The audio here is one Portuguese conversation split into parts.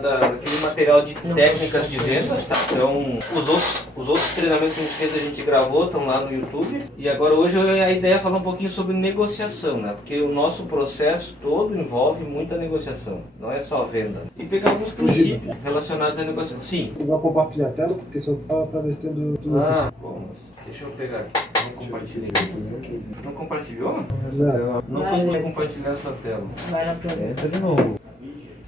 daquele material de técnicas de vendas, tá? Então, os outros treinamentos que a gente fez, a gente gravou, estão lá no YouTube. E agora hoje a ideia é falar um pouquinho sobre negociação, né? Porque o nosso processo todo envolve muita negociação, não é só venda. E pegar alguns princípios relacionados à negociação. Sim. Eu vou compartilhar a tela, porque só estava aparecendo tudo. Bom, deixa eu pegar aqui. Não compartilhei. Não compartilhou? Não. Não foi compartilhar a sua tela. Vai na apresentação. Entra de novo.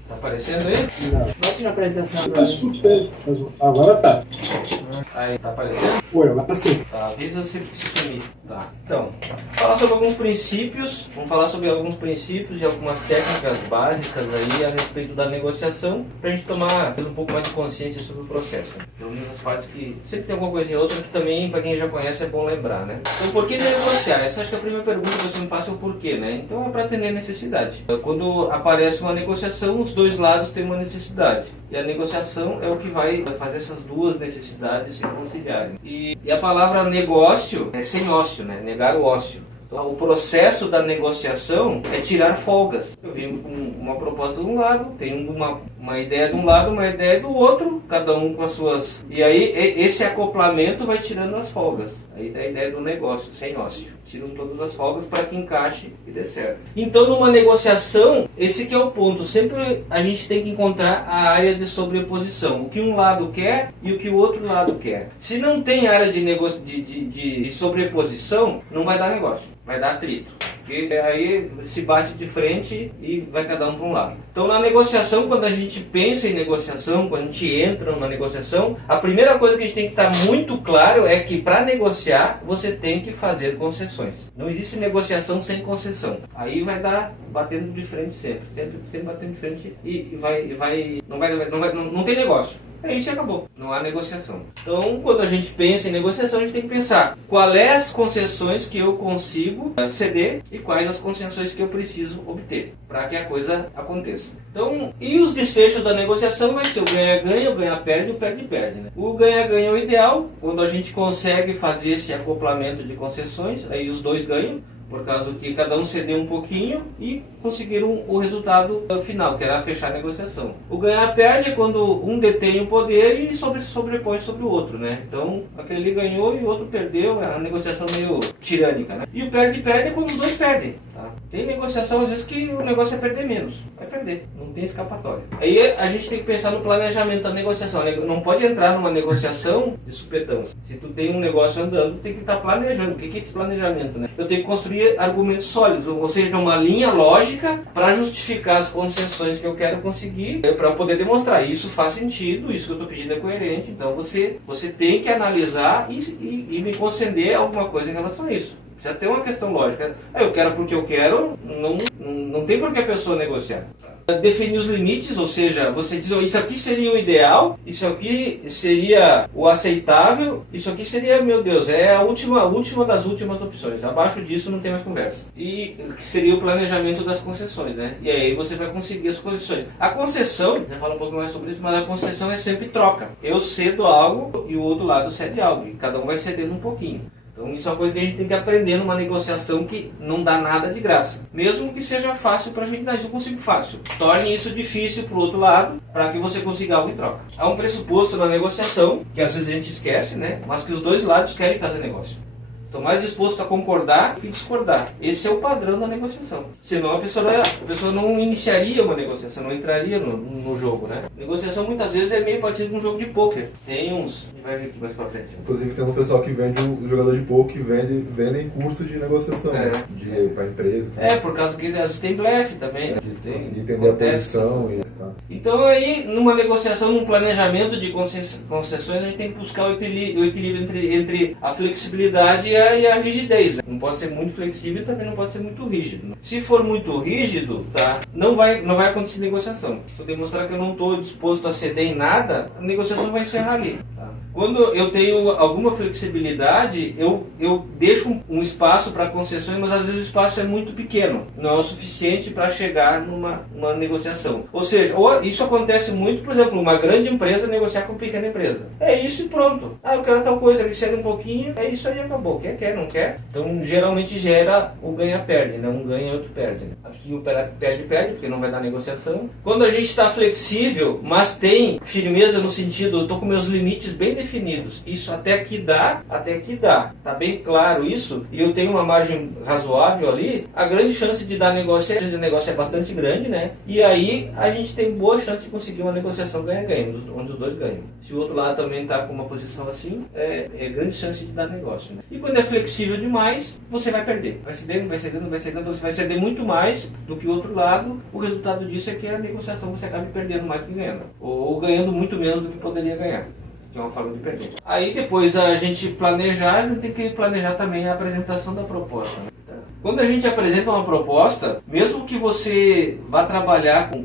Tá aparecendo aí? Não. Bote na apresentação Tá agora. super. Agora tá. Aí, tá aparecendo? Oi, agora sim. Tá, avisa se sumir. Tá. Então, falar sobre alguns princípios, vamos falar sobre alguns princípios e algumas técnicas básicas aí a respeito da negociação, pra gente tomar um pouco mais de consciência sobre o processo. Então, as partes que sempre tem alguma coisa e outra que também, pra quem já conhece, é bom lembrar, né? Então, por que negociar? Essa acho que é a primeira pergunta que você me faz é o porquê, né? Então, é pra atender a necessidade. Quando aparece uma negociação, os dois lados têm uma necessidade. E a negociação é o que vai fazer essas duas necessidades se conciliarem. E a palavra negócio é sem ócio, né? Negar o ócio. Então, o processo da negociação é tirar folgas. Eu venho com uma proposta de um lado, tenho uma ideia de um lado, uma ideia do outro, cada um com as suas... E aí, esse acoplamento vai tirando as folgas. Aí tá a ideia do negócio, sem ócio. Tiram todas as folgas para que encaixe e dê certo. Então, numa negociação, esse que é o ponto. Sempre a gente tem que encontrar a área de sobreposição. O que um lado quer e o que o outro lado quer. Se não tem área de sobreposição, não vai dar negócio. Vai dar atrito. Porque aí se bate de frente e vai cada um para um lado. Então, na negociação, quando a gente pensa em negociação, quando a gente entra numa negociação, a primeira coisa que a gente tem que estar muito claro é que para negociar, você tem que fazer concessões. Não existe negociação sem concessão. Aí vai dar batendo de frente sempre. Sempre batendo de frente e não tem negócio. É isso e acabou. Não há negociação. Então, quando a gente pensa em negociação, a gente tem que pensar quais as concessões que eu consigo ceder e quais as concessões que eu preciso obter para que a coisa aconteça. Então, e os desfechos da negociação vai ser o ganha-ganha, o ganha-perde e o perde-perde. Né? O ganha-ganha é o ideal, quando a gente consegue fazer esse acoplamento de concessões, aí os dois ganham, por causa que cada um cedeu um pouquinho e conseguiram o resultado final, que era fechar a negociação. O ganhar-perde é quando um detém o poder e sobrepõe sobre o outro, né? Então, aquele ali ganhou e o outro perdeu, é uma negociação meio tirânica, né? E o perde-perde é quando os dois perdem, tá? Tem negociação, às vezes, que o negócio é perder menos. Vai perder, não tem escapatória. Aí a gente tem que pensar no planejamento da negociação. Não pode entrar numa negociação de supetão. Se tu tem um negócio andando, tem que estar planejando. O que é esse planejamento, né? Eu tenho que construir argumentos sólidos, ou seja, uma linha lógica para justificar as concessões que eu quero conseguir, para poder demonstrar isso faz sentido, isso que eu estou pedindo é coerente. Então você tem que analisar e me conceder alguma coisa em relação a isso. Precisa ter uma questão lógica. Eu quero porque eu quero, não tem por que a pessoa negociar. Definir os limites, ou seja, você diz, isso aqui seria o ideal, isso aqui seria o aceitável, isso aqui seria, meu Deus, é a última das últimas opções. Abaixo disso não tem mais conversa. E seria o planejamento das concessões, né? E aí você vai conseguir as concessões. A concessão, já falo um pouco mais sobre isso, mas a concessão é sempre troca. Eu cedo algo e o outro lado cede algo, e cada um vai cedendo um pouquinho. Então isso é uma coisa que a gente tem que aprender numa negociação que não dá nada de graça. Mesmo que seja fácil para a gente, eu consigo fácil. Torne isso difícil para o outro lado, para que você consiga algo em troca. Há um pressuposto na negociação, que às vezes a gente esquece, né? Mas que os dois lados querem fazer negócio. Estão mais dispostos a concordar que discordar. Esse é o padrão da negociação. Senão a pessoa não iniciaria uma negociação, não entraria no jogo, né? Negociação muitas vezes é meio parecido com um jogo de pôquer. Tem uns... A gente vai ver aqui mais pra frente. Inclusive tem um pessoal que vende, o jogador de pôquer que vendem curso de negociação, né? Para empresa. Por causa que às vezes tem blefe também, né? Conseguir entender a posição e tal. Então aí, numa negociação, num planejamento de concessões, a gente tem que buscar o equilíbrio entre a flexibilidade e a rigidez, né? Não pode ser muito flexível e também não pode ser muito rígido, né? Se for muito rígido, tá? Não vai acontecer negociação. Se eu demonstrar que eu não estou disposto a ceder em nada, a negociação vai encerrar ali, tá? Quando eu tenho alguma flexibilidade, eu deixo um espaço para concessões, mas às vezes o espaço é muito pequeno, não é o suficiente para chegar numa negociação. Ou seja, isso acontece muito, por exemplo, uma grande empresa negociar com uma pequena empresa. É isso e pronto. Eu quero tal coisa, ele cede um pouquinho, é isso aí, acabou. Quer, não quer? Então, geralmente gera o ganha-perde, né? Um ganha e outro perde. Né? Aqui o perde, porque não vai dar negociação. Quando a gente está flexível, mas tem firmeza no sentido, eu estou com meus limites bem definidos. Isso até aqui dá. Tá bem claro isso, e eu tenho uma margem razoável ali, a grande chance de dar negócio, é bastante grande, né? E aí a gente tem boa chance de conseguir uma negociação ganha-ganha, onde os dois ganham. Se o outro lado também está com uma posição assim, é grande chance de dar negócio. Né? E quando é flexível demais, você vai perder. Vai cedendo, você vai ceder muito mais do que o outro lado. O resultado disso é que a negociação você acaba perdendo mais do que ganhando. Ou ganhando muito menos do que poderia ganhar. Que é uma forma de perder. Aí depois a gente tem que planejar também a apresentação da proposta. Né? Quando a gente apresenta uma proposta, mesmo que você vá trabalhar com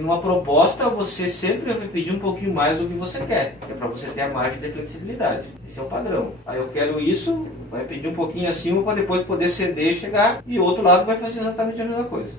uma proposta, você sempre vai pedir um pouquinho mais do que você quer. É para você ter a margem de flexibilidade. Esse é o padrão. Aí eu quero isso, vai pedir um pouquinho acima para depois poder ceder, chegar, e o outro lado vai fazer exatamente a mesma coisa.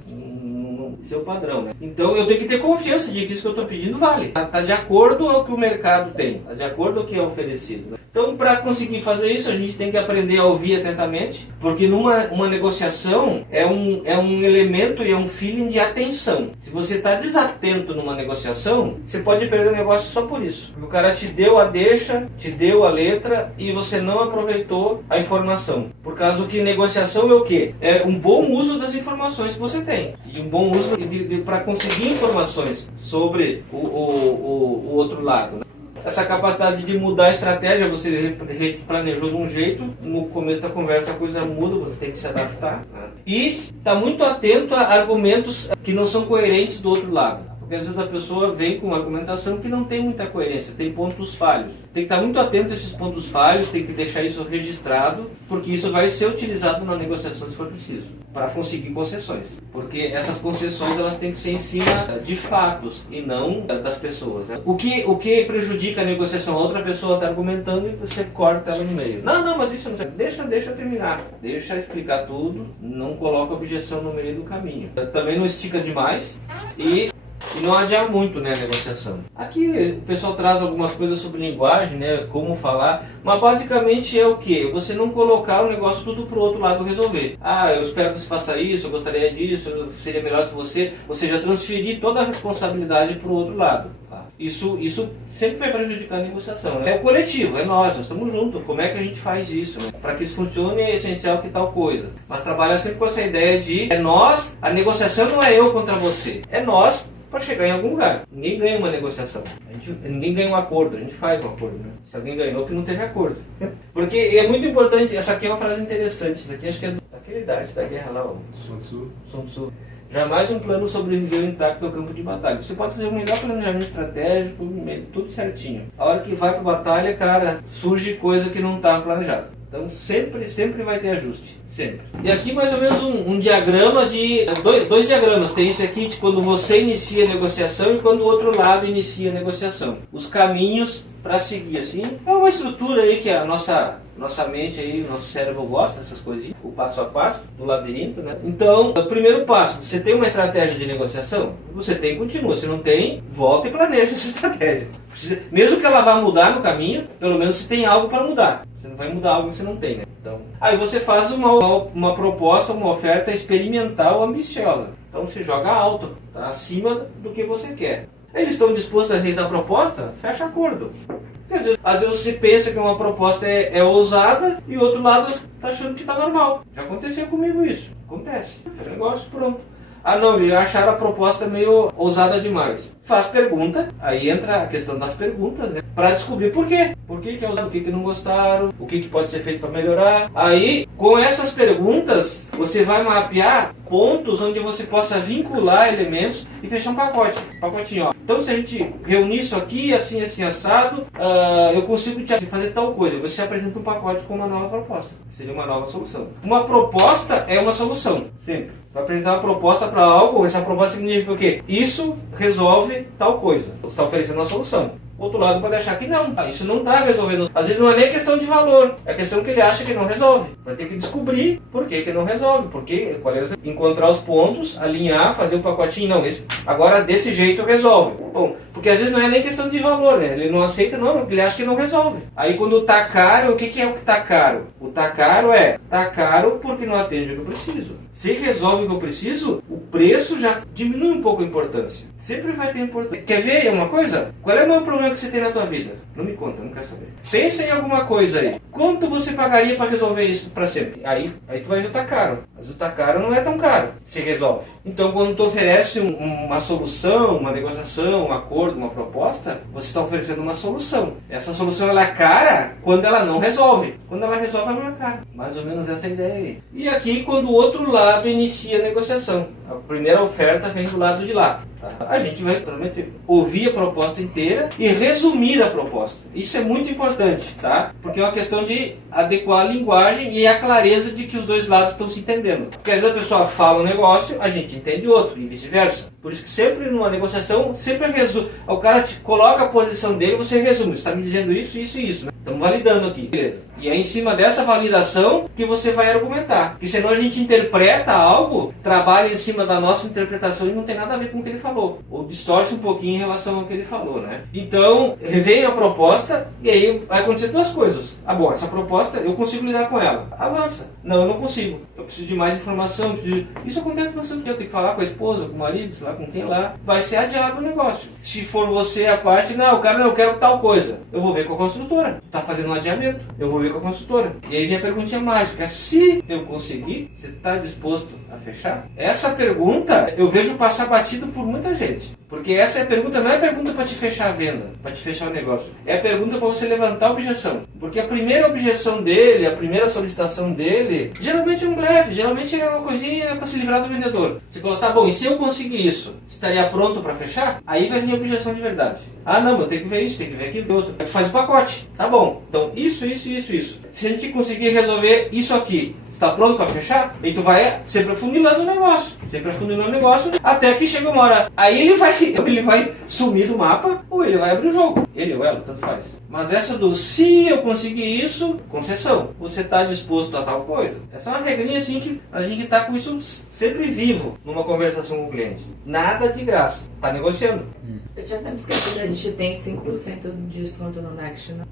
Esse é o padrão, né? Então eu tenho que ter confiança de que isso que eu estou pedindo vale. Está de acordo ao que o mercado tem, está de acordo ao que é oferecido. Né? Então, para conseguir fazer isso, a gente tem que aprender a ouvir atentamente, porque uma negociação é um elemento e é um feeling de atenção. Se você está desatento numa negociação, você pode perder o negócio só por isso. Porque o cara te deu a deixa, te deu a letra e você não aproveitou a informação. Por causa que negociação é o quê? É um bom uso das informações que você tem. E um bom uso para conseguir informações sobre o outro lado. Né? Essa capacidade de mudar a estratégia, você planejou de um jeito, no começo da conversa a coisa muda, você tem que se adaptar. Né? E está muito atento a argumentos que não são coerentes do outro lado. Porque às vezes a pessoa vem com uma argumentação que não tem muita coerência, tem pontos falhos. Tem que estar muito atento a esses pontos falhos, tem que deixar isso registrado, porque isso vai ser utilizado na negociação se for preciso, para conseguir concessões. Porque essas concessões elas têm que ser em cima de fatos e não das pessoas. Né? O que prejudica a negociação? A outra pessoa está argumentando e você corta ela no meio. Não, mas isso não sei. Deixa eu terminar. Deixa explicar tudo, não coloca objeção no meio do caminho. Também não estica demais e não adiar muito, né, a negociação. Aqui o pessoal traz algumas coisas sobre linguagem, né, como falar, mas basicamente é o quê? Você não colocar o negócio tudo pro outro lado resolver. Eu espero que você faça isso, eu gostaria disso, seria melhor se você, ou seja, transferir toda a responsabilidade pro outro lado. Tá? Isso sempre vai prejudicar a negociação. Né? É o coletivo, é nós estamos juntos. Como é que a gente faz isso? Né? Para que isso funcione é essencial que tal coisa. Mas trabalhar sempre com essa ideia de é nós, a negociação não é eu contra você, é nós para chegar em algum lugar. Ninguém ganha uma negociação. Ninguém ganha um acordo, a gente faz um acordo. Né? Se alguém ganhou, que não teve acordo. Porque é muito importante, essa aqui é uma frase interessante, isso aqui acho que é daquela idade da guerra lá, o Sun Tzu. Jamais um plano sobreviveu intacto ao campo de batalha. Você pode fazer o melhor planejamento estratégico, tudo certinho. A hora que vai para a batalha, cara, surge coisa que não estava planejada. Então sempre vai ter ajuste. Sempre. E aqui mais ou menos um diagrama de... Dois diagramas. Tem esse aqui de quando você inicia a negociação e quando o outro lado inicia a negociação. Os caminhos para seguir, assim. É uma estrutura aí que a nossa mente aí, nosso cérebro gosta dessas coisinhas. O passo a passo do labirinto, né? Então, o primeiro passo, você tem uma estratégia de negociação? Você tem, continua. Se não tem, volta e planeja essa estratégia. Mesmo que ela vá mudar no caminho, pelo menos você tem algo para mudar. Você não vai mudar algo que você não tem, né? Então, aí você faz uma proposta, uma oferta experimental ambiciosa. Então você joga alto, tá? Acima do que você quer. Eles estão dispostos a aceitar a proposta? Fecha acordo. Às vezes você pensa que uma proposta é ousada e o outro lado está achando que está normal. Já aconteceu comigo isso. Acontece. Fecha negócio, pronto. Não, acharam a proposta meio ousada demais. Faz pergunta, aí entra a questão das perguntas, né? Para descobrir por quê. Por que é ousado, o que não gostaram, o que pode ser feito para melhorar. Aí, com essas perguntas, você vai mapear pontos onde você possa vincular elementos e fechar um pacotinho. Ó. Então, se a gente reunir isso aqui, assim, assado, eu consigo te fazer tal coisa. Você apresenta um pacote com uma nova proposta. Seria uma nova solução. Uma proposta é uma solução, sempre. Vai apresentar uma proposta para algo, essa proposta significa o quê? Isso resolve tal coisa. Você está oferecendo uma solução. O outro lado pode achar que não. Isso não está resolvendo. Às vezes não é nem questão de valor, é questão que ele acha que não resolve. Vai ter que descobrir por que não resolve, encontrar os pontos, alinhar, fazer um pacotinho. Não, agora desse jeito resolve. Bom, porque às vezes não é nem questão de valor, né? Ele não aceita, não, porque ele acha que não resolve. Aí quando tá caro, o que é o que tá caro? O tá caro porque não atende o que eu preciso. Se resolve o que eu preciso, o preço já diminui um pouco a importância. Sempre vai ter importância. Quer ver uma coisa? Qual é o maior problema que você tem na tua vida? Não me conta, não quero saber. Pensa em alguma coisa aí. Quanto você pagaria para resolver isso para sempre? Aí tu vai ver o tá caro. Mas o tá caro não é tão caro. Se resolve. Então quando tu oferece uma solução, uma negociação, um acordo, uma proposta, você está oferecendo uma solução. Essa solução ela é cara quando ela não resolve. Quando ela resolve, ela não é cara. Mais ou menos essa é a ideia aí. E aqui quando o outro lado inicia a negociação. A primeira oferta vem do lado de lá. A gente vai ouvir a proposta inteira e resumir a proposta. Isso é muito importante, tá? Porque é uma questão de adequar a linguagem e a clareza de que os dois lados estão se entendendo. Porque às vezes a pessoa fala um negócio, a gente entende outro e vice-versa. Por isso que sempre numa negociação, sempre resume. O cara te coloca a posição dele, você resume. Você está me dizendo isso, isso e isso, né? Estamos validando aqui, beleza. E é em cima dessa validação que você vai argumentar. Porque senão a gente interpreta algo, trabalha em cima da nossa interpretação e não tem nada a ver com o que ele falou. Ou distorce um pouquinho em relação ao que ele falou, né? Então, vem a proposta e aí vai acontecer duas coisas. Bom, essa proposta eu consigo lidar com ela. Avança. Não, eu não consigo. Eu preciso de mais informação. Isso acontece bastante. Eu tenho que falar com a esposa, com o marido, sei lá, com quem lá. Vai ser adiado o negócio. Se for você a parte, não, cara, não, eu quero tal coisa. Eu vou ver com a construtora. Tá fazendo um adiamento. Eu vou ver com a construtora. E aí vem a perguntinha mágica. Se eu conseguir, você está disposto a fechar? Essa pergunta eu vejo passar batido por muita gente. Porque essa é a pergunta, não é a pergunta para te fechar a venda, para te fechar o negócio. É a pergunta para você levantar a objeção. Porque a primeira objeção dele, a primeira solicitação dele, geralmente é um blefe, geralmente é uma coisinha para se livrar do vendedor. Você fala, tá bom, e se eu conseguir isso, estaria pronto para fechar? Aí vai vir a objeção de verdade. Ah não, eu tenho que ver isso, tenho que ver aquilo outro. Aí tu faz o pacote, tá bom. Então isso. Se a gente conseguir resolver isso aqui, está pronto para fechar? E tu vai sempre afunilando o negócio, até que chega uma hora. Aí ele vai sumir do mapa ou ele vai abrir o jogo. Ele ou ela, tanto faz. Mas essa do se eu conseguir isso, concessão. Você está disposto a tal coisa? Essa é uma regrinha assim que a gente está com isso sempre vivo numa conversação com o cliente. Nada de graça. Está negociando. Eu tinha até me esquecido, a gente tem 5% de desconto no Next, né?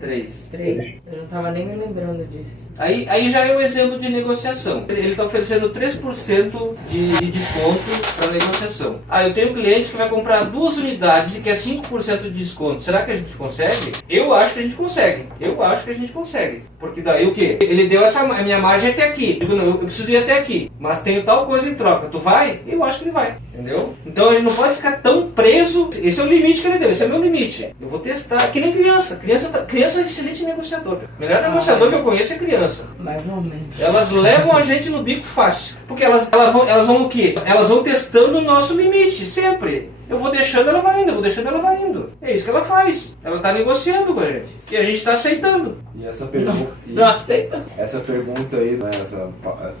3. Eu não estava nem me lembrando disso. Aí já é um exemplo de negociação. Ele está oferecendo 3% de desconto para negociação. Eu tenho um cliente que vai comprar 2 unidades e quer 5% de desconto. Será que a gente consegue? Eu acho que a gente consegue. Porque daí o quê? Ele deu a minha margem até aqui. Eu preciso ir até aqui. Mas tenho tal coisa em troca. Tu vai? Eu acho que ele vai. Entendeu? Então a gente não pode ficar tão preso. Esse é o limite que ele deu. Esse é o meu limite. Eu vou testar. Que nem criança. Criança é excelente negociador. O melhor negociador que eu conheço é criança. Mais ou menos. Elas levam a gente no bico fácil. Porque elas vão o quê? Elas vão testando o nosso limite. Sempre. Eu vou deixando, ela vai indo. É isso que ela faz. Ela está negociando com a gente. E a gente está aceitando. E essa pergunta... Não aceita? Essa pergunta aí, né, essa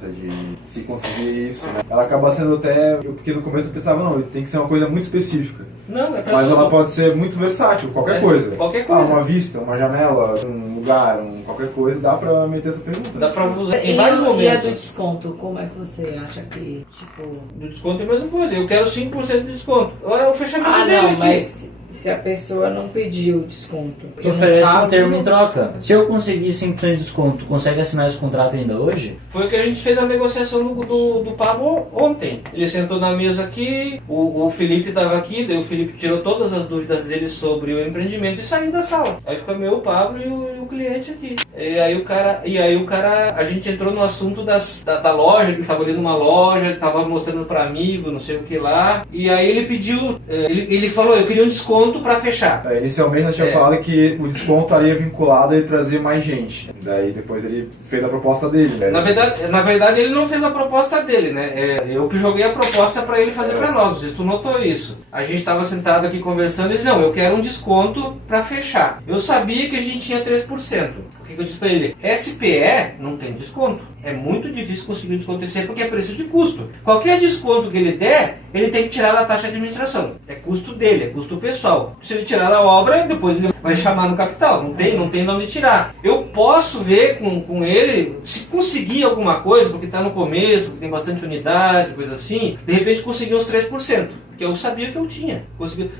de se conseguir isso, né, ela acaba sendo até... Porque no começo eu pensava, não, tem que ser uma coisa muito específica. Não, é pra Mas tudo. ela pode ser muito versátil, qualquer coisa. Qualquer coisa. Uma vista, uma janela, um lugar, qualquer coisa, dá pra meter essa pergunta. Dá pra usar em vários momentos. E a do desconto, como é que você acha que, tipo... Do desconto é a mesma coisa. Eu quero 5% de desconto. Olha o fechamento dele não, aqui. mas se a pessoa não pediu desconto... Tu oferece um termo em troca. Se eu conseguir 5% de desconto, consegue assinar esse contrato ainda hoje? Foi o que a gente fez na negociação do Pablo ontem. Ele sentou na mesa aqui, o Felipe estava aqui, daí o Felipe tirou todas as dúvidas dele sobre o empreendimento e saiu da sala. Aí ficou o Pablo e o cliente aqui. E aí o cara, a gente entrou no assunto da loja, que estava ali numa loja, estava mostrando para amigo, não sei o que lá. E aí ele pediu, ele falou, eu queria um desconto para fechar. Inicialmente nós tínhamos falado que o desconto estaria vinculado a ele trazer mais gente. Daí depois ele fez a proposta dele. Né? Na verdade ele não fez a proposta dele, né? Eu que joguei a proposta para ele fazer para nós. Tu notou isso? A gente estava sentado aqui conversando e ele disse, não, eu quero um desconto para fechar. Eu sabia que a gente tinha 3%. 3%. O que eu disse para ele? SPE não tem desconto. É muito difícil conseguir desconto desse porque é preço de custo. Qualquer desconto que ele der, ele tem que tirar da taxa de administração. É custo dele, é custo pessoal. Se ele tirar da obra, depois ele vai chamar no capital. Não tem de onde tirar. Eu posso ver com ele, se conseguir alguma coisa, porque está no começo, porque tem bastante unidade, coisa assim, de repente conseguir uns 3%. Que eu sabia que eu tinha.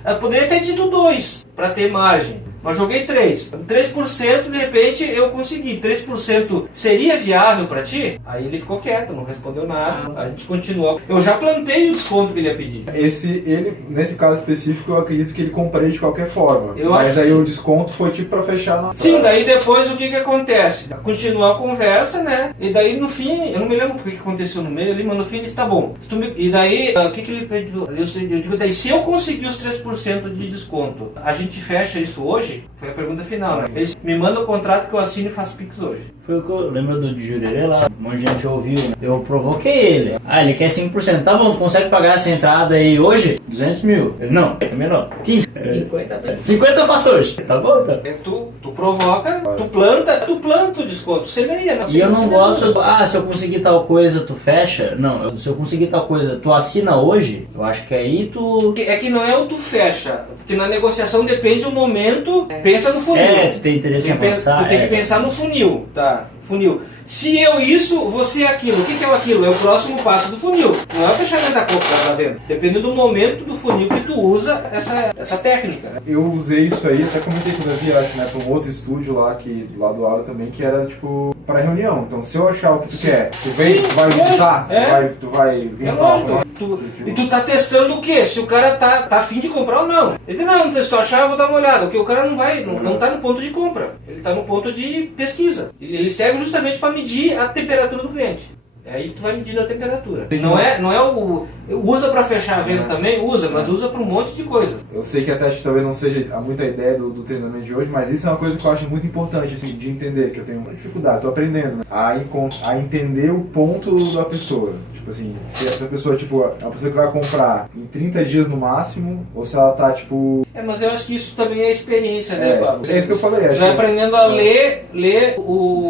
Eu poderia ter tido 2% para ter margem, mas joguei 3%. 3% de repente eu consegui. 3% seria viável para ti? Aí ele ficou quieto, não respondeu nada. A gente continuou. Eu já plantei o desconto que ele ia pedir. Nesse caso específico, eu acredito que ele comprei de qualquer forma. Eu mas acho aí que o desconto foi tipo para fechar na. Sim, daí depois o que acontece? Continua a conversa, né? E daí no fim, eu não me lembro o que aconteceu no meio ali, mas no fim ele está bom. E daí, o que ele pediu? Eu digo, daí se eu conseguir os 3% de desconto, a gente fecha isso hoje? Foi a pergunta final, né? Eles me mandam o contrato que eu assino e faço Pix hoje. Foi o que eu lembro do Jurerê lá, um monte de gente ouviu, né? Eu provoquei ele. Ah, ele quer 5%. Tá bom, tu consegue pagar essa entrada aí hoje? 200 mil. Ele, não, é menor. 15. 50 eu faço hoje. Tá bom, tá? Tu provoca, tu planta o desconto, semeia. Né? E eu não gosto, se eu conseguir tal coisa, tu fecha. Não, se eu conseguir tal coisa, tu assina hoje, eu acho que aí tu... É que não é o tu fecha, porque na negociação depende do momento, pensa no funil. Tu tem interesse em avançar. Tu tem que pensar no funil, tá? Funil. Se eu isso, você aquilo. O que é o aquilo? É o próximo passo do funil. Não é o fechamento da compra, tá vendo? Depende do momento do funil que tu usa essa técnica. Né? Eu usei isso aí, até comentei com o Davi, acho, né, para um outro estúdio lá, do lado do aula também, que era tipo para reunião. Então, se eu achar o que tu quer, tu vem, tu vai visitar, tu vai vir falar com nós. E tu tá testando o quê? Se o cara tá afim de comprar ou não. Ele diz, não testou, achar, eu vou dar uma olhada. Porque o cara não tá no ponto de compra. Ele tá no ponto de pesquisa. Ele serve justamente para medir a temperatura do cliente. Aí tu vai medindo a temperatura. Não é o... Usa para fechar a venda também? Usa, mas usa para um monte de coisa. Eu sei que até acho que talvez não seja muita ideia do treinamento de hoje, mas isso é uma coisa que eu acho muito importante, assim, de entender, que eu tenho uma dificuldade, tô aprendendo, né? A entender o ponto da pessoa. Tipo assim, se essa pessoa, tipo, é uma pessoa que vai comprar em 30 dias no máximo, ou se ela tá, tipo... mas eu acho que isso também é experiência, né, Pablo? É isso que eu falei. Você vai aprendendo a ler os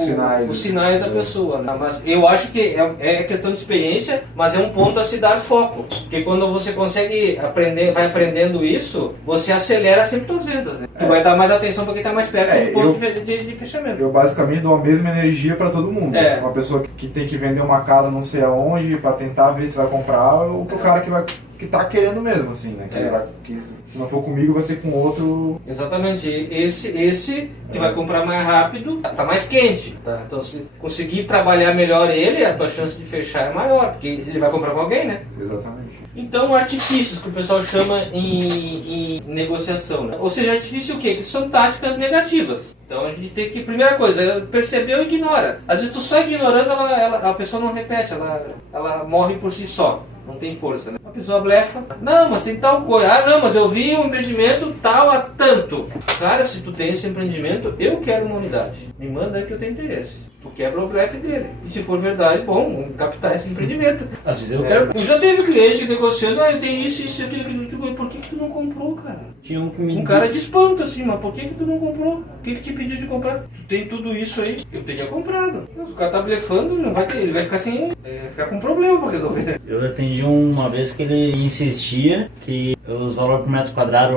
sinais da É. pessoa, né? Mas eu acho que é questão de experiência, mas é um ponto a se dar foco. Porque quando você consegue aprender, vai aprendendo isso, você acelera sempre suas vendas, né? Tu vai dar mais atenção para quem está mais perto do ponto de fechamento. Eu basicamente dou a mesma energia para todo mundo. Uma pessoa que tem que vender uma casa não sei aonde para tentar ver se vai comprar, ou pro cara que tá querendo mesmo, assim, né? Que se não for comigo, vai ser com outro. Exatamente. Esse que vai comprar mais rápido, tá mais quente. Tá? Então, se conseguir trabalhar melhor ele, a tua chance de fechar é maior, porque ele vai comprar com alguém, né? Exatamente. Então, artifícios que o pessoal chama em negociação, né? Ou seja, artifício o quê? Que são táticas negativas. Então a gente tem que, primeira coisa, percebeu e ignora. Às vezes tu só ignorando, a pessoa não repete, ela morre por si só. Não tem força, né? A pessoa blefa. Não, mas tem tal coisa. Não, mas eu vi um empreendimento tal a tanto. Cara, se tu tem esse empreendimento, eu quero uma unidade. Me manda aí que eu tenho interesse. Tu quebra o blefe dele. E se for verdade, bom, vamos captar esse empreendimento. Às vezes eu quero. Já teve cliente negociando, eu tenho isso, aquilo. Eu digo, por que tu não comprou, cara? Tinha um cara de espanto assim, mas por que tu não comprou? O que te pediu de comprar? Tu tem tudo isso aí? Eu teria comprado. Mas o cara tá blefando, não vai ter, ele vai ficar sem... ficar com problema pra resolver. Eu atendi uma vez que ele insistia que os valores por metro quadrado,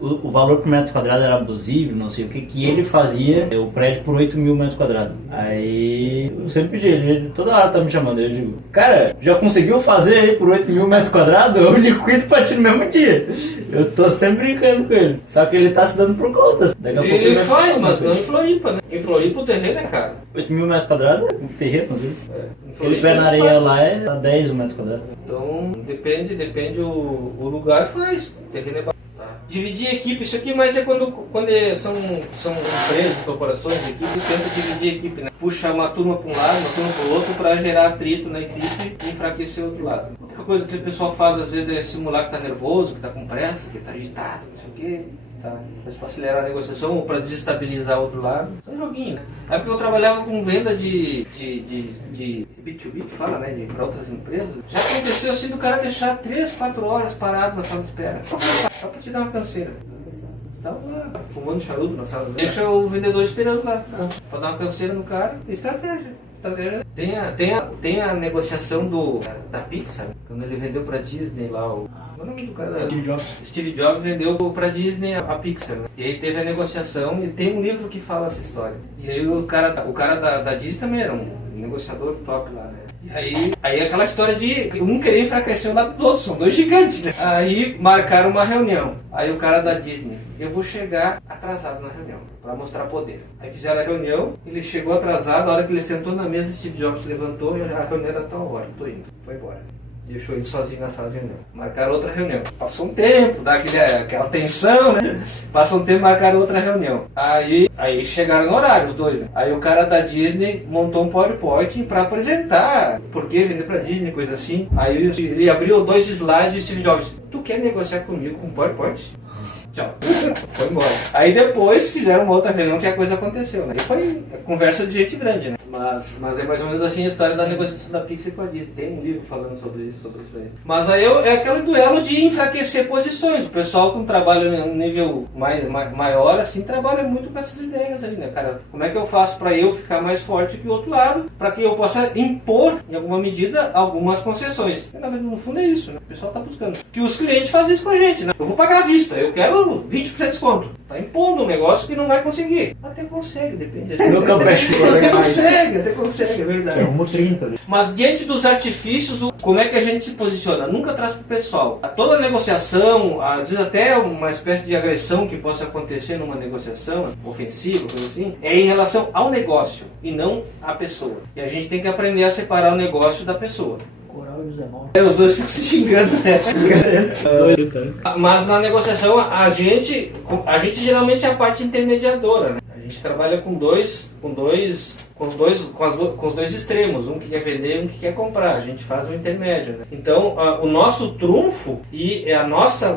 o valor por metro quadrado era abusivo, não sei o que ele fazia o prédio por 8 mil metros quadrados. Aí eu sempre pedi, ele toda hora tá me chamando, eu digo, cara, já conseguiu fazer aí por 8 mil metros quadrados? Eu liquido pra ti no mesmo dia. Eu tô sempre brincando com ele. Só que ele tá se dando por conta. Daqui a pouco ele faz, mas não em Floripa, né? Em Floripa o terreno é caro. 8 mil metros quadrados é um terreno, às vezes. Ele pé na areia lá é 10 metros quadrados. Então depende o lugar, faz. O terreno é barato. Dividir a equipe, isso aqui, mas é quando são empresas, corporações, equipes, tenta dividir a equipe, né? Puxa uma turma para um lado, uma turma para o outro, para gerar atrito na equipe e enfraquecer o outro lado. Outra coisa que o pessoal faz às vezes é simular que está nervoso, que está com pressa, que está agitado, não sei o quê. Tá? Para acelerar a negociação ou para desestabilizar o outro lado. É um joguinho, né? Aí porque eu trabalhava com venda de B2B, que fala, né? Para outras empresas. Já aconteceu assim do cara deixar 3, 4 horas parado na sala de espera. Só para te dar uma canseira. Tava lá, fumando charuto na sala. Deixa o vendedor esperando lá, pra dar uma canseira no cara. Estratégia. Tem a negociação da Pixar, quando ele vendeu pra Disney lá o nome do cara? Steve Jobs vendeu pra Disney a Pixar, né? E aí teve a negociação e tem um livro que fala essa história. E aí o cara da Disney também era um negociador top lá, né? E aí aquela história de um querer enfraquecer o lado do outro, são dois gigantes, né? Aí marcaram uma reunião. Aí o cara da Disney, eu vou chegar atrasado na reunião, pra mostrar poder. Aí fizeram a reunião, ele chegou atrasado, a hora que ele sentou na mesa, Steve Jobs se levantou e a reunião era tal hora, tô indo, foi embora. Deixou ele sozinho na sala de reunião. Marcaram outra reunião. Passou um tempo, dá aquela tensão, né? Passou um tempo, marcaram outra reunião. Aí chegaram no horário, os dois, né? Aí o cara da Disney montou um PowerPoint pra apresentar por que vender pra Disney, coisa assim. Aí ele abriu 2 slides e Steve Jobs, tu quer negociar comigo com PowerPoint? Tchau. Foi embora. Aí depois fizeram uma outra reunião que a coisa aconteceu, né? E foi conversa de gente grande, né? Mas é mais ou menos assim a história da negociação da Pixar com a Disney. Tem um livro falando sobre isso aí. Mas aí é aquele duelo de enfraquecer posições. O pessoal que trabalha em um nível maior, assim, trabalha muito com essas ideias aí, né, cara? Como é que eu faço para eu ficar mais forte que o outro lado, para que eu possa impor, em alguma medida, algumas concessões? E, na verdade, no fundo é isso, né? O pessoal tá buscando. Que os clientes fazem isso com a gente, né? Eu vou pagar à vista, eu quero 20% de desconto. Tá impondo um negócio que não vai conseguir. Até consegue, depende. Até consegue, é verdade. É 1,30 ali. Mas diante dos artifícios, como é que a gente se posiciona? Nunca traz pro pessoal. Toda negociação, às vezes até uma espécie de agressão que possa acontecer numa negociação ofensiva, coisa assim, é em relação ao negócio e não à pessoa. E a gente tem que aprender a separar o negócio da pessoa. Coral 19. Os dois ficam se xingando, né? Mas na negociação, a gente geralmente é a parte intermediadora, né? A gente trabalha com os dois extremos, um que quer vender e um que quer comprar. A gente faz o intermédio, né? Então, o nosso trunfo e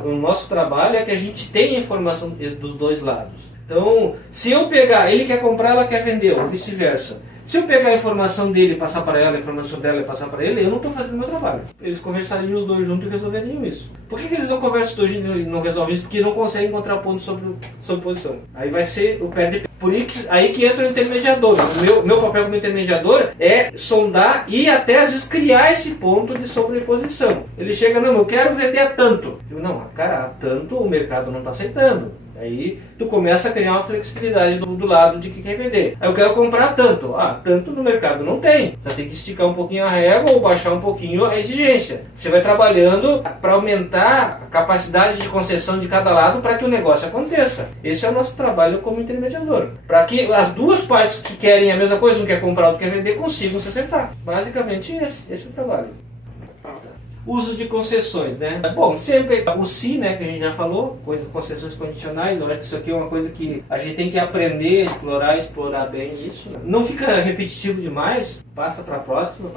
o nosso trabalho é que a gente tem a informação dos dois lados. Então, se eu pegar, ele quer comprar, ela quer vender, ou vice-versa. Se eu pegar a informação dele e passar para ela, a informação dela e passar para ele, eu não estou fazendo o meu trabalho. Eles conversariam os dois juntos e resolveriam isso. Por que eles não conversam os dois juntos e não resolvem isso? Porque não conseguem encontrar ponto sobre posição. Aí vai ser o perde. Por isso, aí que entra o intermediador. O meu papel como intermediador é sondar e até às vezes criar esse ponto de sobreposição. Ele chega, não, eu quero vender a tanto. Eu, não, cara, a tanto o mercado não está aceitando. Aí tu começa a criar uma flexibilidade do lado de que quer vender. Aí eu quero comprar tanto. Tanto no mercado não tem. Então tem que esticar um pouquinho a régua ou baixar um pouquinho a exigência. Você vai trabalhando para aumentar a capacidade de concessão de cada lado para que o negócio aconteça. Esse é o nosso trabalho como intermediador. Para que as duas partes que querem a mesma coisa, um quer comprar, outro quer vender, consigam se acertar. Basicamente esse é o trabalho. Uso de concessões, né? Bom, sempre o SI, né, que a gente já falou, concessões condicionais. Eu acho que isso aqui é uma coisa que a gente tem que aprender a explorar bem isso. Não fica repetitivo demais, passa para a próxima.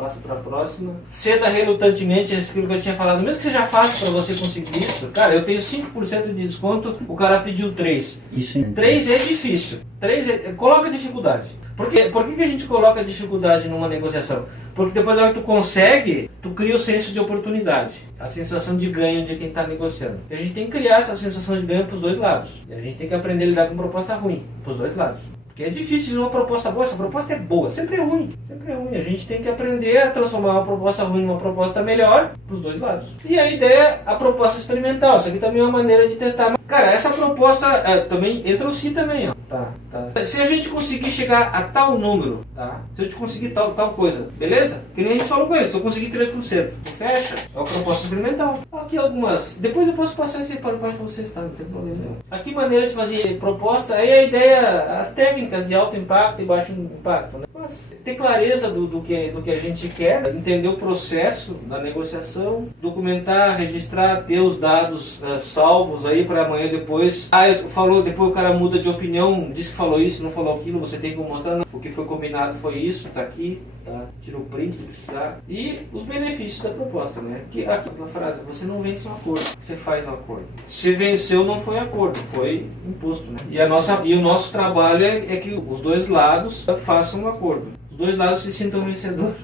Ceda relutantemente aquilo que eu tinha falado, mesmo que seja fácil para você conseguir isso. Cara, eu tenho 5% de desconto, o cara pediu 3. Isso. 3 é difícil. Coloca dificuldade. Por que a gente coloca dificuldade numa negociação? Porque depois da hora que tu consegue, tu cria o senso de oportunidade, a sensação de ganho de quem está negociando. E a gente tem que criar essa sensação de ganho para os dois lados. E a gente tem que aprender a lidar com proposta ruim para os dois lados. Porque é difícil de uma proposta boa, essa proposta é boa, sempre é ruim. A gente tem que aprender a transformar uma proposta ruim numa proposta melhor para os dois lados. E a ideia é a proposta experimental. Isso aqui também é uma maneira de testar. Cara, essa proposta também entra o SI também, ó. Tá. Se a gente conseguir chegar a tal número, tá? Se a gente conseguir tal coisa, beleza? Que nem a gente falou com ele, se eu conseguir 3%, fecha, é uma proposta experimental. Aqui algumas. Depois eu posso passar esse para vocês, tá? Não tem problema nenhum. Aqui maneira de fazer proposta, aí a ideia, as técnicas de alto impacto e baixo impacto, né? Mas ter clareza do que a gente quer, entender o processo da negociação, documentar, registrar, ter os dados salvos aí para amanhã depois. Depois o cara muda de opinião, diz que falou isso, não falou aquilo, você tem que mostrar, não, o que foi combinado foi isso, tá aqui, tá? Tira o print se precisar. E os benefícios da proposta, né? Que aquela frase, você não vence um acordo, você faz um acordo. Se venceu, não foi acordo, foi imposto, né? E o nosso trabalho é que os dois lados façam um acordo. Os dois lados se sintam vencedores.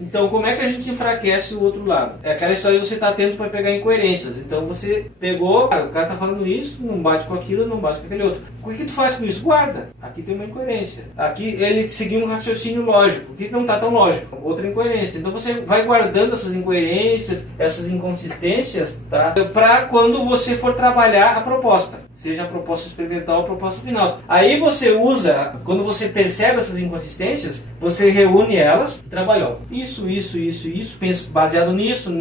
Então, como é que a gente enfraquece o outro lado? É aquela história de você estar atento para pegar incoerências. Então, você pegou, o cara está falando isso, não bate com aquilo, não bate com aquele outro. O que tu faz com isso? Guarda. Aqui tem uma incoerência. Aqui ele seguiu um raciocínio lógico. Aqui não está tão lógico. Outra incoerência. Então, você vai guardando essas incoerências, essas inconsistências, tá? Para quando você for trabalhar a proposta. Seja a proposta experimental ou a proposta final. Aí você usa, quando você percebe essas inconsistências, você reúne elas e trabalhou. Isso, pensa baseado nisso,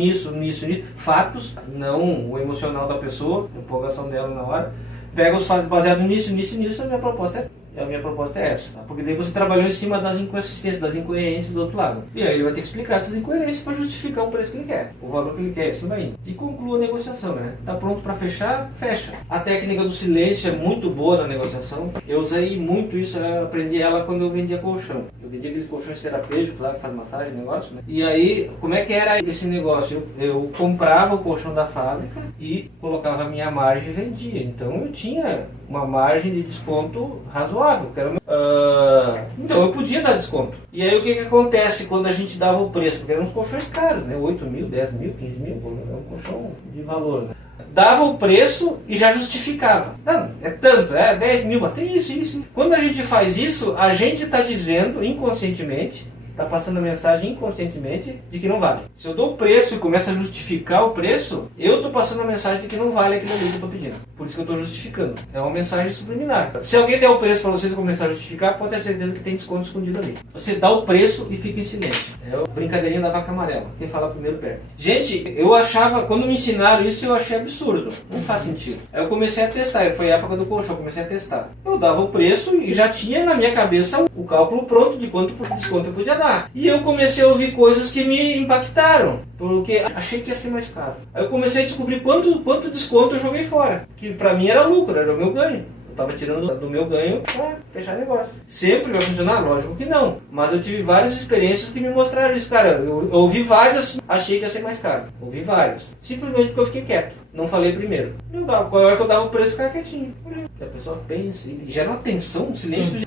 fatos, não o emocional da pessoa, a empolgação dela na hora. Pega os fatos baseado nisso, a minha proposta é essa. Tá? Porque daí você trabalhou em cima das inconsistências, das incoerências do outro lado. E aí ele vai ter que explicar essas incoerências para justificar o preço que ele quer, o valor que ele quer, isso vai indo. E conclua a negociação, né? Tá pronto para fechar? Fecha. A técnica do silêncio é muito boa na negociação. Eu usei muito isso, eu aprendi ela quando eu vendia colchão. Eu vendia aqueles colchões terapêuticos lá que faz massagem, negócio, né? E aí, como é que era esse negócio? Eu comprava o colchão da fábrica e colocava a minha margem e vendia. Então eu tinha uma margem de desconto razoável. Então eu podia dar desconto. E aí o que acontece quando a gente dava o preço? Porque eram uns colchões caros, né? 8 mil, 10 mil, 15 mil, é um colchão de valor, né? Dava o preço e já justificava. Não, é tanto, é 10 mil, mas tem isso. Quando a gente faz isso, a gente está dizendo inconscientemente, está passando a mensagem inconscientemente de que não vale. Se eu dou o preço e começo a justificar o preço, eu estou passando a mensagem de que não vale aquilo ali que eu estou pedindo. Por isso que eu estou justificando. É uma mensagem subliminar. Se alguém der o preço para vocês começar a justificar, pode ter certeza que tem desconto escondido ali. Você dá o preço e fica em silêncio. É a brincadeirinha da vaca amarela. Quem fala primeiro perde. Gente, eu achava, quando me ensinaram isso, eu achei absurdo. Não faz sentido. Aí eu comecei a testar. Foi a época do colchão, eu comecei a testar. Eu dava o preço e já tinha na minha cabeça o cálculo pronto de quanto desconto eu podia dar. E eu comecei a ouvir coisas que me impactaram, porque achei que ia ser mais caro. Aí eu comecei a descobrir quanto desconto eu joguei fora, que pra mim era lucro, era o meu ganho. Eu estava tirando do meu ganho para fechar negócio. Sempre vai funcionar? Lógico que não. Mas eu tive várias experiências que me mostraram isso. Cara, eu ouvi vários assim, achei que ia ser mais caro. Ouvi vários. Simplesmente porque eu fiquei quieto. Não falei primeiro. Qual hora que eu dava o preço, ficava quietinho. A pessoa pensa e gera uma tensão. O silêncio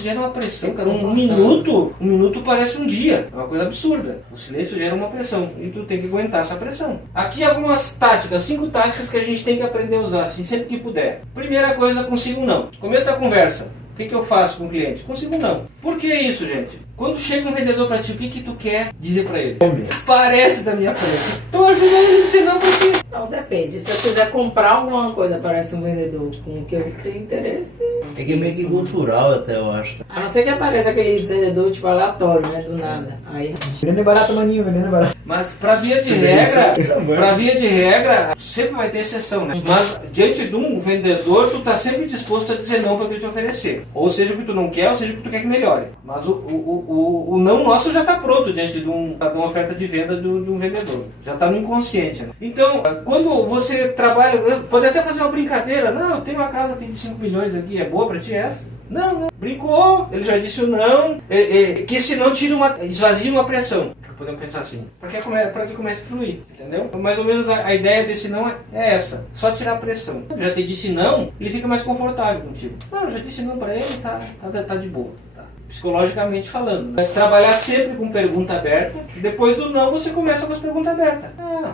gera uma pressão, cara. Um minuto parece um dia. É uma coisa absurda. O silêncio gera uma pressão e tu tem que aguentar essa pressão. Aqui algumas táticas, 5 táticas que a gente tem que aprender a usar, assim, sempre que puder. Primeira coisa, consigo não. Começo da conversa. O que eu faço com o cliente? Consigo não. Por que isso, gente? Quando chega um vendedor pra ti, o que tu quer dizer pra ele? Parece da minha frente. Então ajuda ele a dizer não pra ti. Não, depende. Se eu quiser comprar alguma coisa, parece um vendedor com o que eu tenho interesse. É que é meio que cultural até, eu acho. A não ser que apareça aqueles vendedores tipo aleatório, né? Do nada. Aí... Vendendo é barato, maninho, vendendo é barato. Mas pra via de regra, sempre vai ter exceção, né? Mas diante de um vendedor, tu tá sempre disposto a dizer não para o que ele te oferecer. Ou seja, o que tu não quer, ou seja, o que tu quer que melhore. Mas o não nosso já tá pronto diante de uma oferta de venda de um vendedor. Já tá no inconsciente, né? Então, quando você trabalha, pode até fazer uma brincadeira. Não, eu tenho uma casa aqui de 5 milhões aqui, é boa pra ti essa? Não. Brincou, ele já disse o não, que se não esvazia uma pressão. Podemos pensar assim, para que comece a fluir, entendeu? Mais ou menos a ideia desse não é essa, só tirar a pressão. Já te disse não, ele fica mais confortável contigo. Não, já disse não para ele, tá de boa. Psicologicamente falando. Né? Trabalhar sempre com pergunta aberta. Depois do não, você começa com as perguntas abertas.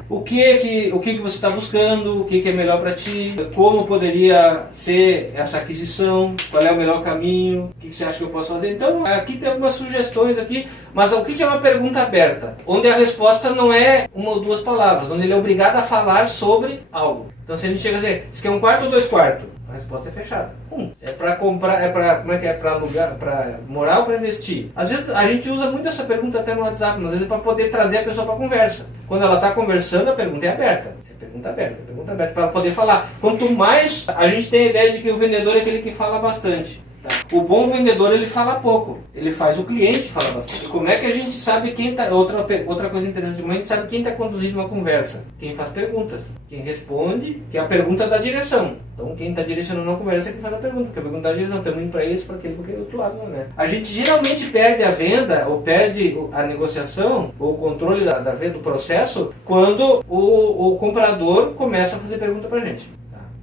O que você está buscando? O que é melhor para ti? Como poderia ser essa aquisição? Qual é o melhor caminho? O que você acha que eu posso fazer? Então, aqui tem algumas sugestões aqui. Mas o que é uma pergunta aberta? Onde a resposta não é 1 ou 2 palavras. Onde ele é obrigado a falar sobre algo. Então, se a gente chega a dizer, você quer 1 quarto ou 2 quartos? A resposta é fechada. É para comprar, é para alugar, para morar ou para investir? Às vezes a gente usa muito essa pergunta até no WhatsApp, mas às vezes é para poder trazer a pessoa para conversa. Quando ela está conversando, a pergunta é aberta. Pergunta aberta, para poder falar. Quanto mais a gente tem a ideia de que o vendedor é aquele que fala bastante. Tá? O bom vendedor, ele fala pouco. Ele faz o cliente falar bastante. E como é que a gente sabe quem está... Outra coisa interessante, a gente sabe quem está conduzindo uma conversa. Quem faz perguntas. Quem responde, que é a pergunta da direção. Então, quem está direcionando a conversa é quem faz a pergunta. Porque a pergunta da direção, estamos indo para esse, para aquele, para aquele outro lado, né? A gente geralmente perde a venda, ou perde a negociação, ou o controle da venda, do processo, quando o comprador começa a fazer pergunta para a gente.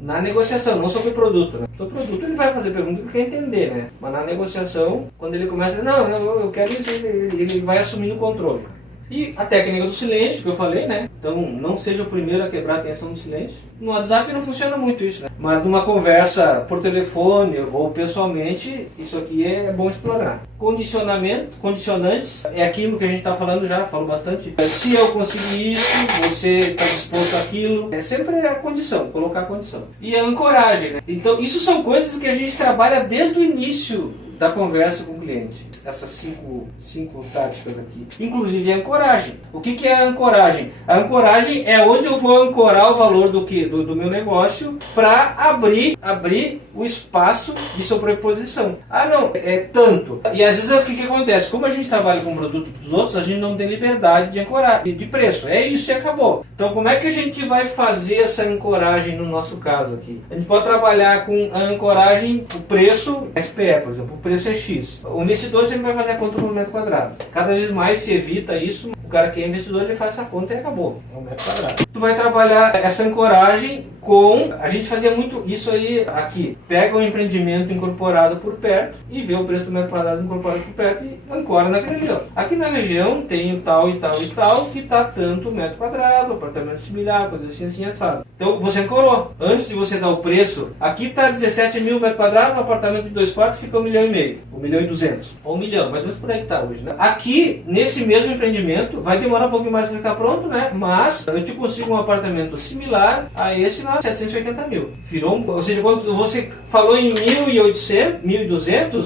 na negociação, não sobre o produto, né? Sobre o produto ele vai fazer pergunta que quer entender, né? Mas na negociação, quando ele começa, não, eu quero isso, ele vai assumindo o controle. E a técnica do silêncio, que eu falei, né? Então, não seja o primeiro a quebrar a tensão do silêncio. No WhatsApp não funciona muito isso, né? Mas numa conversa por telefone ou pessoalmente, isso aqui é bom explorar. Condicionantes, é aquilo que a gente está falando já, falo bastante. Se eu conseguir isso, você está disposto àquilo. É sempre a condição, colocar a condição. E a ancoragem, né? Então, isso são coisas que a gente trabalha desde o início da conversa com o cliente. Essas cinco táticas aqui. Inclusive a ancoragem. O que é a ancoragem? A ancoragem é onde eu vou ancorar o valor do meu negócio para abrir o espaço de sobreposição. Ah, não, é tanto. E às vezes o que acontece? Como a gente trabalha com o produto dos outros, a gente não tem liberdade de ancorar, de preço. É isso e acabou. Então como é que a gente vai fazer essa ancoragem no nosso caso aqui? A gente pode trabalhar com a ancoragem, o preço SPE, por exemplo. O preço é X. O investidor sempre vai fazer a conta por metro quadrado. Cada vez mais se evita isso. O cara que é investidor, ele faz essa conta e acabou. É um metro quadrado. Tu vai trabalhar essa ancoragem com... A gente fazia muito isso aí aqui. Pega um empreendimento incorporado por perto e vê o preço do metro quadrado incorporado por perto e ancora naquele ali. Aqui na região tem o tal e tal e tal que está tanto metro quadrado, apartamento similar, coisa assim, assado. Então você ancorou. Antes de você dar o preço, aqui está 17 mil metros quadrados, um apartamento de 2 quartos fica 1,5 milhão. 1.200.000. Ou 1 milhão, mais ou menos por aí que está hoje, né? Aqui, nesse mesmo empreendimento, vai demorar um pouquinho mais para ficar pronto, né? Mas eu te consigo um apartamento similar a esse lá, 780 mil. Virou, ou seja, quando você falou em 1.800, 1.200,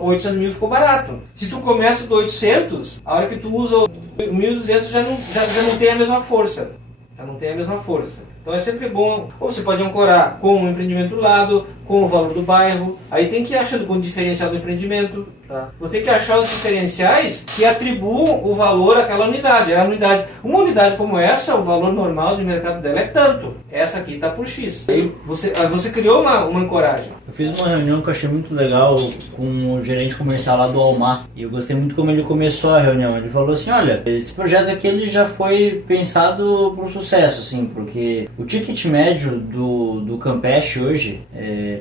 800 mil ficou barato. Se tu começa do 800, a hora que tu usa o 1.200 já não tem a mesma força. Já não tem a mesma força. Então é sempre bom, ou você pode ancorar com o empreendimento do lado, com o valor do bairro, aí tem que ir achando com o diferencial do empreendimento, tá? Você tem que achar os diferenciais que atribuam o valor àquela unidade. Uma unidade como essa, o valor normal de mercado dela é tanto, essa aqui está por X. Aí você criou uma ancoragem. Eu fiz uma reunião que eu achei muito legal com o gerente comercial lá do Almar, e eu gostei muito como ele começou a reunião. Ele falou assim, olha, esse projeto aqui ele já foi pensado para um sucesso, assim, porque o ticket médio do Campeche hoje,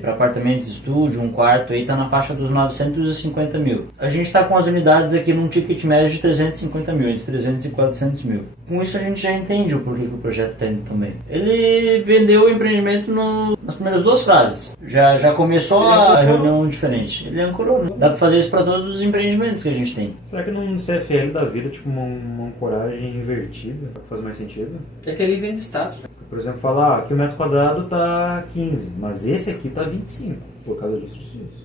para apartamento de estúdio, um quarto, aí tá na faixa dos 950 mil. A gente está com as unidades aqui num ticket médio de 350 mil, entre 300 e 400 mil. Com isso a gente já entende o porquê que o projeto está indo também. Ele vendeu o empreendimento nas primeiras 2 frases. Já começou a reunião diferente. Ele ancorou, né? Dá para fazer isso para todos os empreendimentos que a gente tem. Será que num CFL da vida, tipo uma ancoragem invertida, faz mais sentido? É que ele vende status. Por exemplo, falar que o metro quadrado tá 15, mas esse aqui tá 25, por causa disso.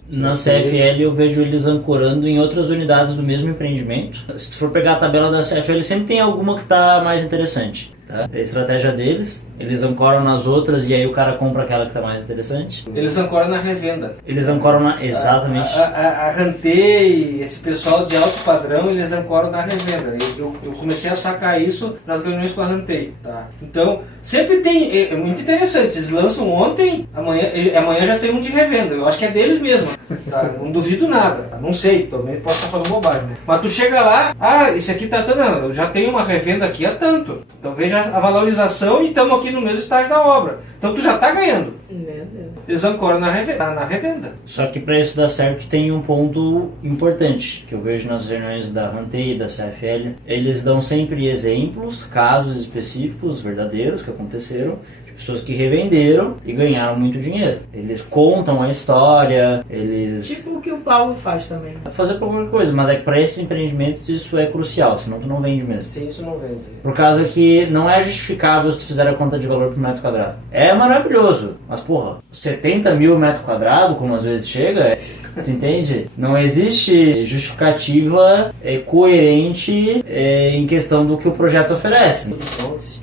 Na CFL eu vejo eles ancorando em outras unidades do mesmo empreendimento. Se tu for pegar a tabela da CFL, sempre tem alguma que está mais interessante. Tá? É a estratégia deles, eles ancoram nas outras e aí o cara compra aquela que está mais interessante. Eles ancoram na revenda. Eles ancoram na... Exatamente. A Rantei, esse pessoal de alto padrão, eles ancoram na revenda. Eu comecei a sacar isso nas reuniões com a Rantei. Tá? Então, sempre tem... É muito interessante. Eles lançam ontem, amanhã já tem um de revenda. Eu acho que é deles mesmo. Tá? Não duvido nada. Tá? Não sei, também posso estar falando bobagem. Né? Mas tu chega lá, esse aqui tá tanto. Não, eu já tenho uma revenda aqui a tanto. Então veja a valorização e estamos aqui no mesmo estágio da obra. Então tu já está ganhando. Meu Deus. Eles ancoram na revenda. Só que para isso dar certo tem um ponto importante que eu vejo nas reuniões da Rantei e da CFL. Eles dão sempre exemplos, casos específicos, verdadeiros, que aconteceram, de pessoas que revenderam e ganharam muito dinheiro. Eles contam a história, eles... Tipo o que o Paulo faz também. Fazer qualquer coisa, mas é que para esses empreendimentos isso é crucial, senão tu não vende mesmo. Sim, isso não vende. Por causa que não é justificável se tu fizer a conta de valor por metro quadrado. É maravilhoso, mas porra, 70 mil metro quadrado, como às vezes chega, tu entende? Não existe justificativa coerente em questão do que o projeto oferece.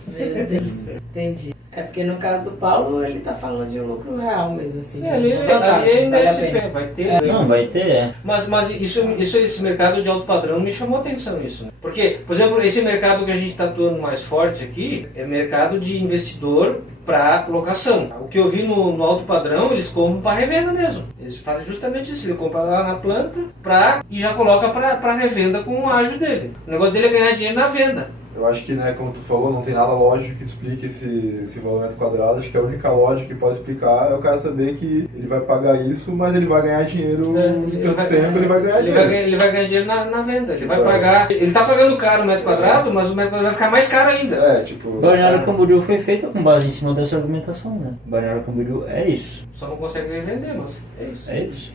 Meu Deus, entendi. É porque no caso do Paulo, ele tá falando de lucro real mesmo, assim. Ali é MSP, vai ter. Não, vai ter, Mas esse mercado de alto padrão me chamou a atenção isso. Né? Porque, por exemplo, esse mercado que a gente está atuando mais forte aqui é mercado de investidor para locação. O que eu vi no alto padrão, eles compram para revenda mesmo. Eles fazem justamente isso. Ele compra lá na planta e já coloca para revenda com o ágio dele. O negócio dele é ganhar dinheiro na venda. Eu acho que, né, como tu falou, não tem nada lógico que explique esse valor metro quadrado. Acho que a única lógica que pode explicar é o cara saber que ele vai pagar isso, mas ele vai ganhar dinheiro em tanto tempo, ele vai ganhar dinheiro. Ele vai ganhar dinheiro na venda, ele vai pagar. Ele tá pagando caro o metro quadrado, mas o metro quadrado vai ficar mais caro ainda. Tipo... Balneário Camboriú foi feito com base em cima dessa argumentação, né? Balneário Camboriú é isso. Só não consegue revender, mas é isso. É isso.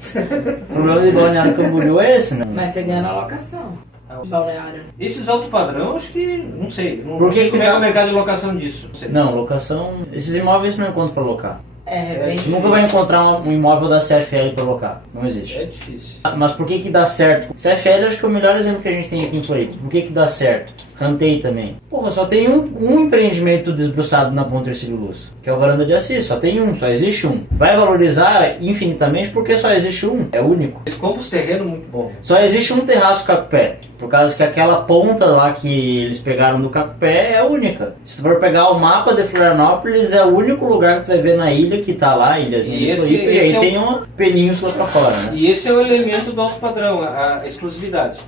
O problema de Balneário Camboriú é esse, né? Mas você ganha na locação. Balneário. Esses alto padrão, acho que, não sei. Não Por que sei como que é dá- o mercado de locação disso. Não sei. Não, locação... Esses imóveis não encontram pra locar. Bem Você nunca vai encontrar um imóvel da CFL pra locar. Não existe. É difícil. Mas por que dá certo? CFL acho que é o melhor exemplo que a gente tem aqui em Floripa. Por que dá certo? Rantei também. Porra, só tem um empreendimento desbruçado na Ponta Hercílio Luz, que é o Varanda de Assis. Só tem um, só existe um. Vai valorizar infinitamente porque só existe um. É único. Eles compram os terrenos muito bons. Só existe um terraço Cacupé. Por causa que aquela ponta lá que eles pegaram do Cacupé é única. Se tu for pegar o mapa de Florianópolis, é o único lugar que tu vai ver na ilha que tá lá, ilhazinha E de esse- Floripa, e aí esse é o- tem um peninho lá pra fora, né? E esse é o elemento do alto padrão, a exclusividade.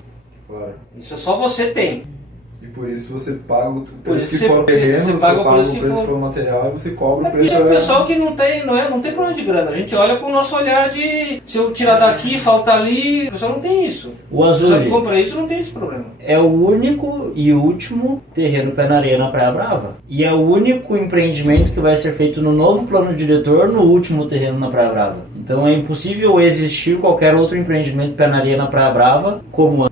Claro. Isso só você tem. E por isso você paga o Por preço isso que você- for o terreno, você você paga o paga preço o que preço for. que for o material e você cobra É o porque preço. é o pessoal que não tem problema de grana. A gente olha com o nosso olhar de se eu tirar daqui, falta ali. O pessoal não tem isso. O O pessoal que Azul compra isso não tem esse problema. é o único e último terreno pé na areia na Praia Brava. E é o único empreendimento que vai ser feito no novo plano diretor no último terreno na Praia Brava. Então é impossível existir qualquer outro empreendimento pé na areia na Praia Brava como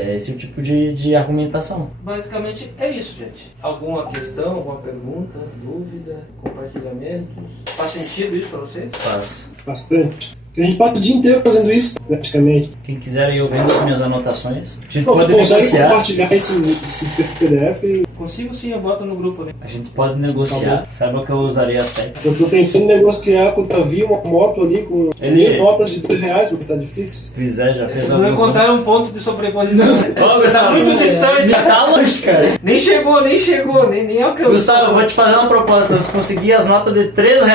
é esse o tipo de argumentação. Basicamente é isso, gente. Alguma questão, alguma pergunta, dúvida, compartilhamentos? Faz sentido isso pra vocês? Faz. Bastante. Porque a gente passa o dia inteiro fazendo isso, praticamente. Quem quiser eu vendo as minhas anotações. A gente Pô, tu pode consegue negociar. compartilhar esse PDF e Consigo sim, eu boto no grupo ali. A gente pode negociar. Saiba que eu usaria as técnicas. eu tô tentando negociar com o Davi uma moto ali com Ele- 1000 notas de R$2, mas tá difícil. Se fizer, já fez Vocês não alguns encontraram um ponto de sobreposição. Ô, Tá muito distante. Já tá longe, cara. Nem chegou, nem alcançou. Gustavo, eu vou te fazer uma proposta. Eu consegui as notas de R$3